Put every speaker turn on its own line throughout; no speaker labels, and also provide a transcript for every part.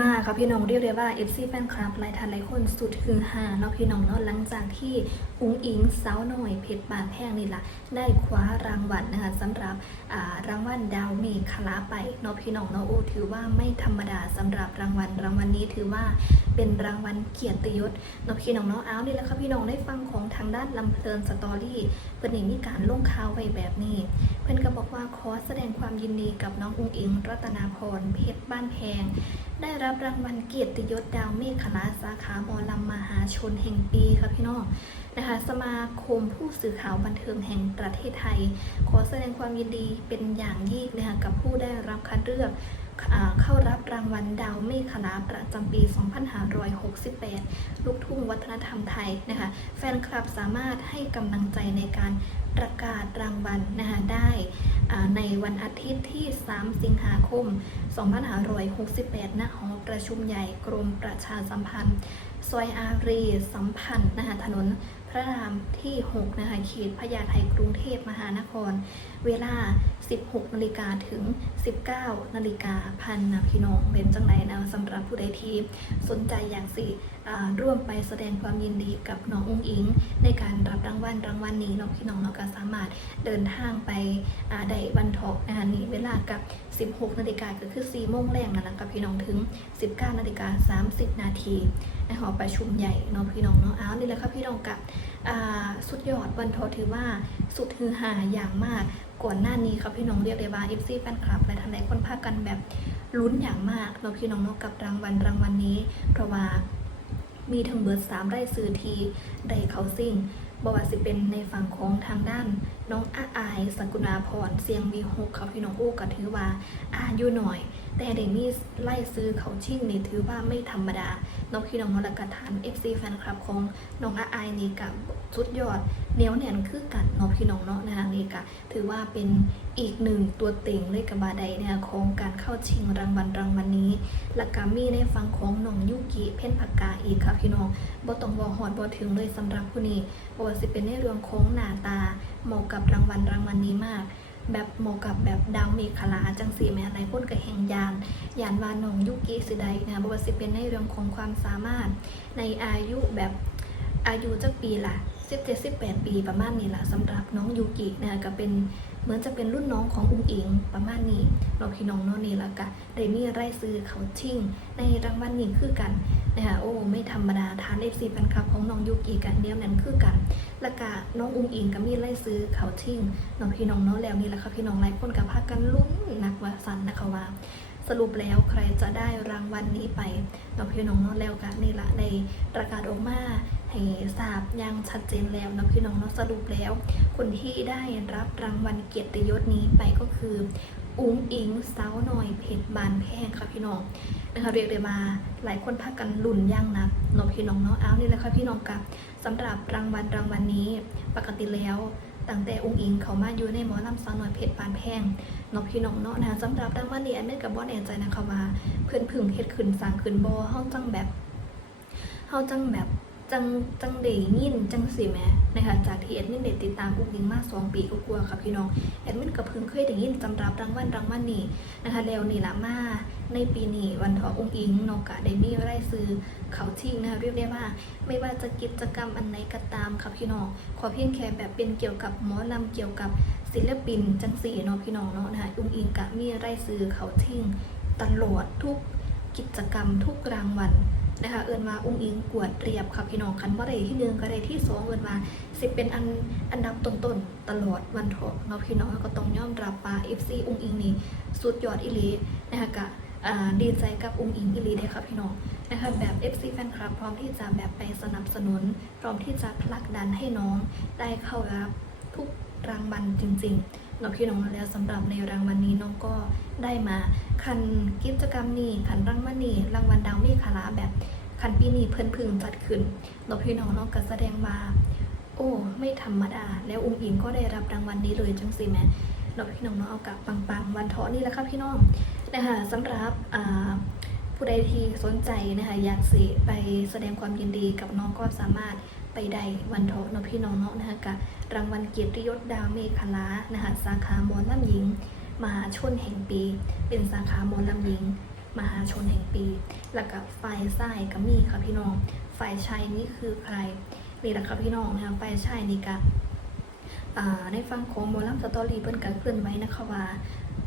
มาค่ะพี่น้องเรียกได้ว่า FC แฟนคลับหลายท่านหลายคนสุดคือหาเนาะพี่น้องเนาะหลังจากที่อุ้งอิงสาวหน่อยเพชรบานแพงนี่แหละได้คว้ารางวัลนะคะสำหรับรางวัลดาวเมฆคลาไปเนาะพี่น้องเนาะโอ้ถือว่าไม่ธรรมดาสำหรับรางวัลรางวัลนี้ถือว่าเป็นรางวัลเกียรติยศเนาะพี่น้องเนาะอ้าวนี่แหละค่ะพี่น้องได้ฟังของทางด้านลำเพลินสตอรี่เพิ่นเองมีการลงข่าวไว้แบบนี้เพื่อนก็บอกว่าขอแสดงความยินดีกับน้องอุ้งอิง รัตนาพรเพชรบ้านแพง ได้รับรางวัลเกียรติยศดาวเมฆคณะสาขาหมอลำมหาชนแห่งปีค่ะพี่น้องนะคะสมาคมผู้สื่อข่าวบันเทิงแห่งประเทศไทย ขอแสดงความยินดีเป็นอย่างยิ่งนะคะกับผู้ได้รับคัดเลือก เข้ารับรางวัลดาวเมฆคณะประจำปี 2568 ลูกทุ่งวัฒนธรรมไทยนะคะ แฟนคลับสามารถให้กำลังใจในการประกาศรางวัลนะคะได้ในวันอาทิตย์ที่ 3 สิงหาคม 2568 ณ หอประชุมใหญ่กรมประชาสัมพันธ์ ซอยอารี สัมพันธ์นะคะถนน พระรามที่ 6 นะคะเขตพญาไทกรุงเทพมหานคร เวลา 16นาฬิกาถึง 19นาฬิกาพันนะพี่น้องเป็นจังไรนะสำหรับผู้ใดที่สนใจอย่างสิอ่ร่วมไปแสดงความยินดีกับน้องอุ้งอิง ในการรับรางวัลรางวัลนี้เนาะพี่น้องเนาก็สามารถเดินทางไปได้วันทอกนะคะนี่เวลากับ 16 นาฬิกาก็คือ4โมงแรงนั่นะกับพี่น้องถึง 19 นาฬิกา 30 นาทีในหอประชุมใหญ่เนาะพี่น้องเนาะอ้าวนี่แหละครับพี่น้องกับสุดยอดวันทอถือว่าสุดฮือฮาอย่างมากก่อนหน้านี้ครับพี่น้องเรียกได้ว่า FC แฟนคลับและทางใดคนพากันแบบลุ้นอย่างมากเนาพี่น้องนาะกับรางวัลรางวัลนี้ เพราะว่า มีทั้งเบิดสามไร่ซื้อทีได้เขาซิ่งบว่าสิเป็นในฝั่งของทางด้าน น้องอาอายสกุณาพรเสียงวีหกเขาพี่น้องอู้ก็ถือว่าอายุหน่อย แต่เดมี่ไล่ซื้อเขาชิ่งนี่ถือว่าไม่ธรรมดา น้องพี่น้องมรกฐาน FC แฟนคลับของน้องอาอายนี่กับสุดยอดเหนียวแน่นคือกันน้องพี่น้องเนาะนะคะนี่ก็ถือว่าเป็นอีกหนึ่งตัวเต็งเลยกับบาไดนะคะของการเข้าชิงรางวัลรางวัลนี้ละก็มีในฟังของน้องยุกิเพ่นผักกาอีกค่ะพี่น้องบ่ต้องบอหอดบ่ถึงเลยสำหรับผู้นี้บ่ว่าสิเป็นในเรื่องของหน้าตาเหมาะกับรางวัลรางวัลนี้มาก แบบเหมาะกับแบบดาวเมฆลาจังสีแม่หลายคนก็แห่งยานยานวานองยุกิสิไดนะบวสิเป็นในเรื่องของความสามารถ ในอายุแบบอายุจักปีละ17 18 ปีประมาณนี้ละสำหรับน้องยูกินะคะก็เป็นเหมือนจะเป็นรุ่นน้องของอุ้งอิงประมาณนี้เราพี่น้องเนาะนี่ละกะได้มีไร่ซื้อเขาชิ่ง ในรางวัลนี้คือกัน นะคะโอ้ไม่ธรรมดาทานเอฟซีแฟนคลับของน้องยูกิกันเดียวนั้นคือกันล้วก็น้องอุ้งอิงก็มีไล่ซื้อเขาชิ่งน้องพี่น้องเนาะแล้วนี่แหละค่ะพี่น้องหลายคนกับพากันลุ้นนักว่าสันนะคะว่า สรุปแล้วใครจะได้รางวัลนนี้ไปน้องพี่น้องเนาะแล้วกันนี่ละในประกาศออกมาให้ทราบอย่างชัดเจนแล้วน้องพี่น้องเนาะสรุปแล้ว คนที่ได้รับรางวัลเกียรติยศนี้ไปก็คือ อุ้งอิงเสาหน่อยเพชรบานแพงค่ะพี่น้องนะคะเรียกได้มาหลายคนพากันลุ้นย่างนักน้องพี่น้องเนาะอ้าวนี่แหละค่ะพี่น้องกับสำหรับรางวัลรางวัลนี้ ปกติแล้วตั้งแต่องค์อิงเขามาอยู่ในหมอลำสาวน้อยเพชรปานแพงนาะพี่น้องเนาะนะสำหรับรางวัลนี้อันนี้กับบอสแอนใจนะคะว่าเพื่อนพึ่งเฮ็ดขึ้นสร้างขึ้นบอเฮาจังแบบเฮาจังแบบ จังจังเดยินจังสิแม่นะคะจากที่แอดมินเด็ดติดตามอุ้งอิงมาสองปีก็กลัวค่ะพี่น้องแอดมินกับเพิ่งเคยได้ยินสำรับรางวัลรางวัลนี้นะคะแล้วนี่ละมาในปีนี้วันทอองค์อิงนกะได้มีไร่ซื้อเขาชิงนะคะเรียกได้ว่า ไม่ว่าจะกิจกรรมอันไหนก็ตามค่ะพี่น้องขอเพียงแค่แบบเป็นเกี่ยวกับหมอลำเกี่ยวกับศิลปินจังสีเนาะพี่น้องเนาะนะคะอุ้งอิงกะมีไร่ซื้อเขาทิ้งตลอดทุกกิจกรรมทุกรางวัล นะคะเอินว่าอุ้งอิงกวดเรียบค่ะพี่น้องคันว่าใดที่หนึ่งก็ได้ที่สองเอินว่าสิเป็นอันอันดับต้นๆตลอดวันเถอะเนาะพี่น้องก็ต้องย่อมรับว่า FC อุ้งอิงนี่สุดยอดอีหลีนะคะกะดีใจกับอุ้งอิงอีหลีเลยค่ะพี่น้องนะคะแบบ FC แฟนคลับพร้อมที่จะแบบไปสนับสนุน พร้อมที่จะผลักดันให้น้องได้เข้ารับทุกรางวัลจริง ๆ เราพี่น้องแล้วสำหรับในรางวัลนนี้น้องก็ได้มาคันกิจกรรมนี้คันรางวัลนี้รางวัลดาวเมฆลาราแบบคันปีนี้เพิ่นพึงจัดขึ้นเราพี่น้องน้องก็แสดงมาโอ้ไม่ธรรมดา แล้วอุ้งอิงก็ได้รับรางวัลนนี้เลยจังสิแม่เราพี่น้องเนาะเอากับปังๆ วันเถาะนี่แหละค่ะพี่น้องนะคะสำหรับอ่าผู้ใดที่สนใจนะคะอยากสิไปแสดงความยินดีกับน้องก็สามารถไปได้วันโทเนาะพี่น้องเนาะนะคะกับ รางวัลเกียรติยศดาวเมฆลานะคะสาขาหมอลำหญิง มหาชนแห่งปี เป็นสาขาหมอลำหญิง มหาชนแห่งปี แล้วก็ฝ่ายซ้ายก็มีค่ะพี่น้อง ฝ่ายชายนี่คือใครนี่แหละค่ะพี่น้องนะคะฝ่ายชายนี่ก็อ่าในฟังของโมลัมสตอรี่เพิ่นก็เคลื่อนไว้นะคะว่า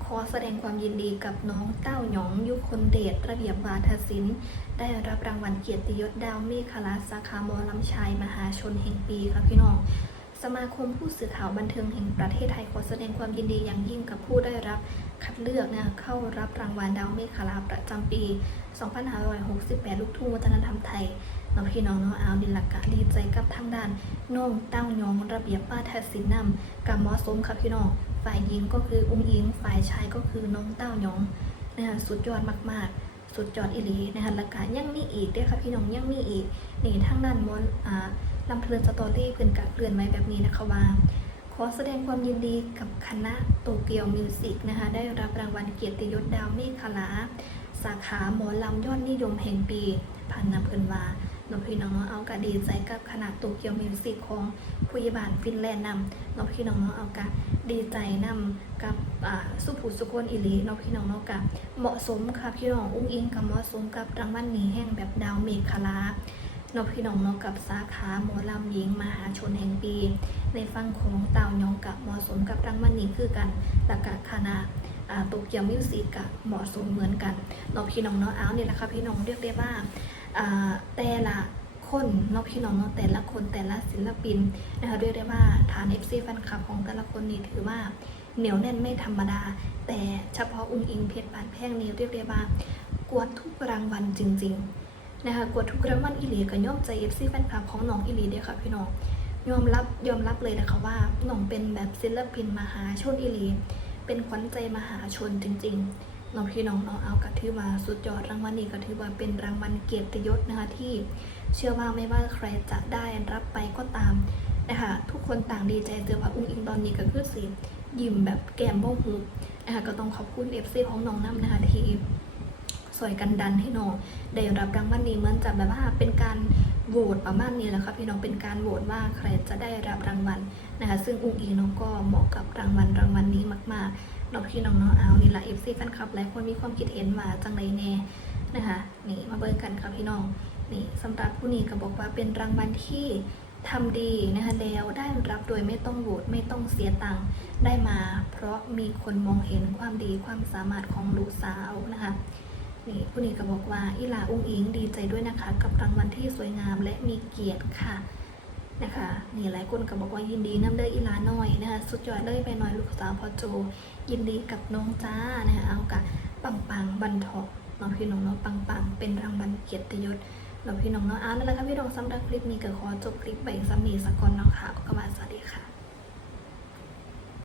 ขอแสดงความยินดีกับน้องเต้าหยองยุคนเดชระเบียบวาทศิลป์ได้รับรางวัลเกียรติยศดาวเมฆลาสาขาหมอลำชายมหาชนแห่งปีค่ะพี่น้อง สมาคมผู้สื่อข่าวบันเทิงแห่งประเทศไทยขอแสดงความยินดีอย่างยิ่งกับผู้ได้รับคัดเลือกนะเข้ารับรางวัลดาวเมฆลาประจำปี 2568 ลูกทุ่งวัฒนธรรมไทยน้องพี่น้องน้องอาวดินหลักกะดีใจกับทางด้านน้องเต้ายองระเบียบป้าแทศินนำกับมอสมค่ะพี่น้อง ฝ่ายหญิงก็คืออุ้งอิง ฝ่ายชายก็คือน้องเต้ายองนะคะสุดยอดมากๆ สุดยอดอีลีนะคะล้วก็ยังมีอีกด้อค่ะพี่น้องยังมีอีกนี่ทางด้านมอนอ่า ลำเพลินสตอรี่เพิ่นกะเกลื่อนไว้แบบนี้นะคะว่า ขอแสดงความยินดีกับคณะโตเกียวมิวสิกนะคะ ได้รับรางวัลเกียรติยศดาวเมฆลา สาขาหมอลำยอดนิยมแห่งปีพันนำเพิ่นว่าน้องพี่น้องเอากะดีใจกับคณะโตเกียวมิวสิกของผู้ยบาลฟินแลนด์นำน้องพี่น้องเอากะดีใจนำกับสุภูสุคนอิลีน้องพี่น้องเนากะเหมาะสมค่ะพี่น้องอุ้งอิงกับเหมาะสมกับรางวัลนี้แห่งแบบดาวเมฆลา นพี่น้องเนาะกับสาขาหมอลำหญิงมหาชนแห่งปี ในฟังของเต่ายองกับเหมาะสมกับรางวัลนี้คือกันแล้วก็คณะอ่าโตเกียวมิวสิกกับเหมาะสมเหมือนกันนพี่น้องเนาะเอาเนี่ยแหละค่ะพี่น้องเรียกได้ว่าอ่าแต่ละคนเนาะพี่น้องเนาะแต่ละคนแต่ละศิลปินนะคะเรียกได้ว่าฐาน FC แฟนคลับของแต่ละคนนี่ถือว่าเหนียวแน่นไม่ธรรมดา แต่เฉพาะอุ้งอิงเพชรบานแพ่งนี้เรียกได้ว่ากวดทุกรางวัลจริง ๆ นะคะกวดทุกรางวัลอีหลีก็ย่อมใจ FC แฟนคลับของน้องอีหลีเด้อค่ะพี่น้องยอมรับยอมรับเลยนะคะว่าน่องเป็นแบบศิลปินมหาชนอีหลี เป็นขวัญใจมหาชนจริงๆน้องพี่น้องเนาะเอากระถือว่าสุดยอดรางวัลนี้ก็ถือว่าเป็นรางวัลเกียรติยศนะคะที่เชื่อว่าไม่ว่าใครจะได้รับไปก็ตามนะคะทุกคนต่างดีใจเจอว่าอุ้งอิงตอนนี้ก็คือสิยิ้มแบบแก้มบ้องหูนะคะก็ต้องขอบคุณเอฟซีของน้องน้ำนะคะที่ สวยกันดันให้น้องได้รับรางวัลนี้เหมือนจะแบบว่าเป็นการโหวตประมาณนี้แหละค่ะพี่น้องเป็นการโหวตว่าใครจะได้รับรางวัลนะคะ ซึ่งอุ้งอิงน้องก็เหมาะกับรางวัลรางวัลนี้มากๆน้องพี่น้องเนาะเอานี่แหละเอฟซีแฟนคลับหลายคนมีความคิดเห็นว่าจังไรแน่นะคะนี่มาเบิ่งกันค่ะพี่น้องนี่สำหรับผู้นี้ก็บอกว่าเป็นรางวัลที่ทำดีนะคะแล้วได้รับโดยไม่ต้องโหวตไม่ต้องเสียตังค์ได้มา เพราะมีคนมองเห็นความดีความสามารถของลูกสาวนะคะ นี่ผู้นี้ก็บอกว่าอีลาอุ้งอิงดีใจด้วยนะคะ กับรางวัลที่สวยงามและมีเกียรติค่ะนะคะนี่หลายคนก็บอกว่ายินดีน้ำเด้ออีลาน้อยนะคะสุดยอดเลยไปหน่อยลูกสาวพอโจยินดีกับน้องจ้านะคะเอากะปังปังบันทอกน้องพี่น้องเนาะปังปังเป็นรางวัลเกียรติยศน้องพี่น้องเนาะอ่านนั่นแหละค่ะพี่น้องสำหรับคลิปนี้ก็ขอจบคลิปไปสำนีสักก่อนเนาะค่ะก็มา